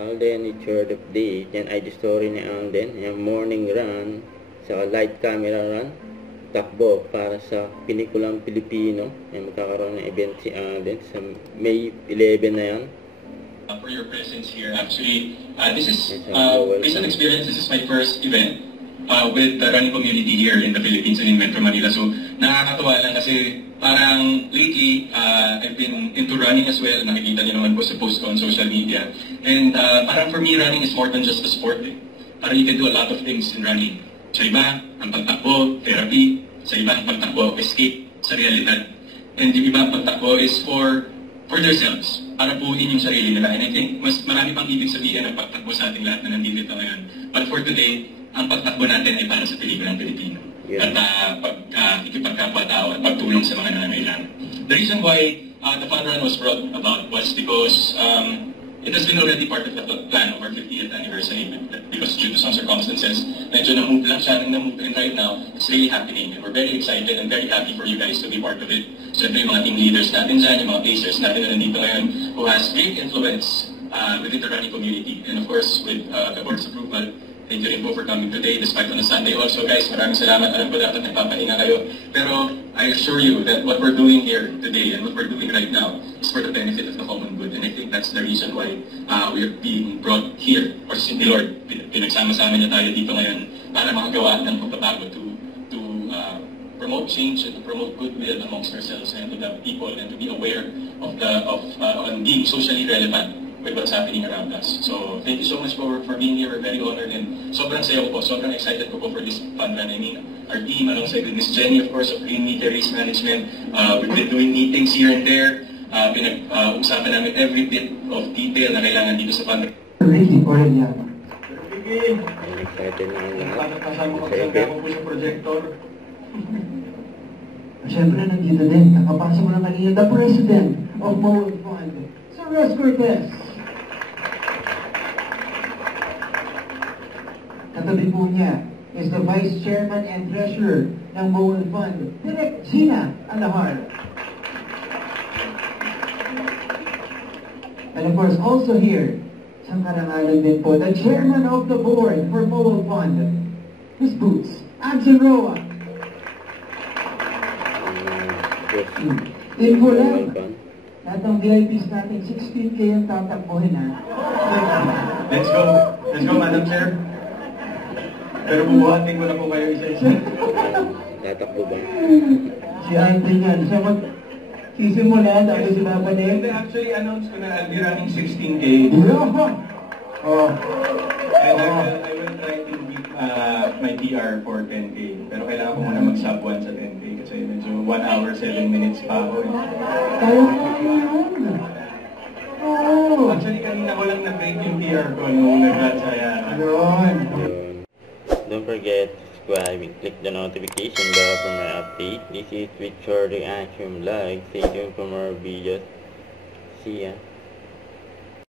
Alden, it's your update. Yan ay the story ni Alden. Yung morning run, sa light camera run, takbo para sa pelikulang Pilipino. Yan, magkakaroon ng event si Alden sa May 11 na yan. For your presence here. Actually, this is, based on experience, this is my first event with the running community here in the Philippines and in Metro Manila. So, nakakatawa lang kasi parang lately, I've been into running as well. Nakikita niyo naman po sa post on social media. And parang for me, running is more than just a sport. Parang you can do a lot of things in running. Sa iba, ang pagtakbo, therapy. Sa iba, ang pagtakbo, escape sa realidad. And yung iba, ang pagtakbo is for themselves. Para buuin yung sarili nila. And I think mas marami pang ibig sabihin ang pagtakbo sa ating lahat na nandito ngayon. But for today, ang pagtakbo natin ay para sa pelikulang Pilipino. At ikipagkapwa-tao at pagtulong sa mga nangangailangan. The reason why the fun run was brought about was because it has been already part of the plan of our 50th anniversary. Because due to some circumstances, medyo na-move lang siya, na-move and right now, it's really happening. And we're very excited and very happy for you guys to be part of it. Siyempre yung mga team leaders natin dyan, yung mga pacers natin na nandito ngayon, who has great influence within the running community. And of course, with the board's approval, thank you rin po for coming today, despite on a Sunday also, guys. Maraming salamat. Alam ko dapat nagpapahinga kayo. Pero I assure you that what we're doing here today and what we're doing right now is for the benefit of the common good. And I think that's the reason why we are being brought here. Or si Lord, pinagsama-sama niya tayo dito ngayon para makagawa ng pagbabago to promote change and to promote goodwill amongst ourselves and to the people and to be aware of being socially relevant with what's happening around us. So, thank you so much for being here. We're very honored and sobrang sayo ko po, sobrang excited ko po for this fun run. I mean, our team alongside with Miss Jenny, of course, of Green Media Race Management. We've been doing meetings here and there. Pinag-usapan namin every bit of detail na kailangan dito sa fun run. Really, Aurelian. I'm excited na ang lahat. Kasama ko po sa projector. Siyempre, nandito din. Nakapasa mo na kanina, the President of Mowal Fund, Sir Ros Cortez. Katabi po niya is the Vice Chairman and Treasurer ng Mowal Fund, Direk Gina Alahar. And of course, also here, isang karangalan din po, the Chairman of the Board for Mowal Fund, Ms. Boots Absaroa. Info lang, lahat ng VIPs natin, 16K ang tatakbohin ha. Let's go, Madam Chair. Pero bubuhatin ko na po kayo isa-isa. Tatakbo ba? Si Andre yan, siya magsisimula, tapos sinabalik. Actually, announce ko na I'll be running 16K. Oh. And I will try to beat my PR for 10K. Pero kailangan ko muna mag-sub 1 sa 10K kasi medyo 1 hour, 7 minutes pa ako. Kaya mo yun. Oh. Actually, kanina ko lang na-break yung PR ko nung nag-run sa Yun. Don't forget to subscribe and click the notification bell for my update. This is with Short Reaction Vlog. Stay tuned for more videos. See ya.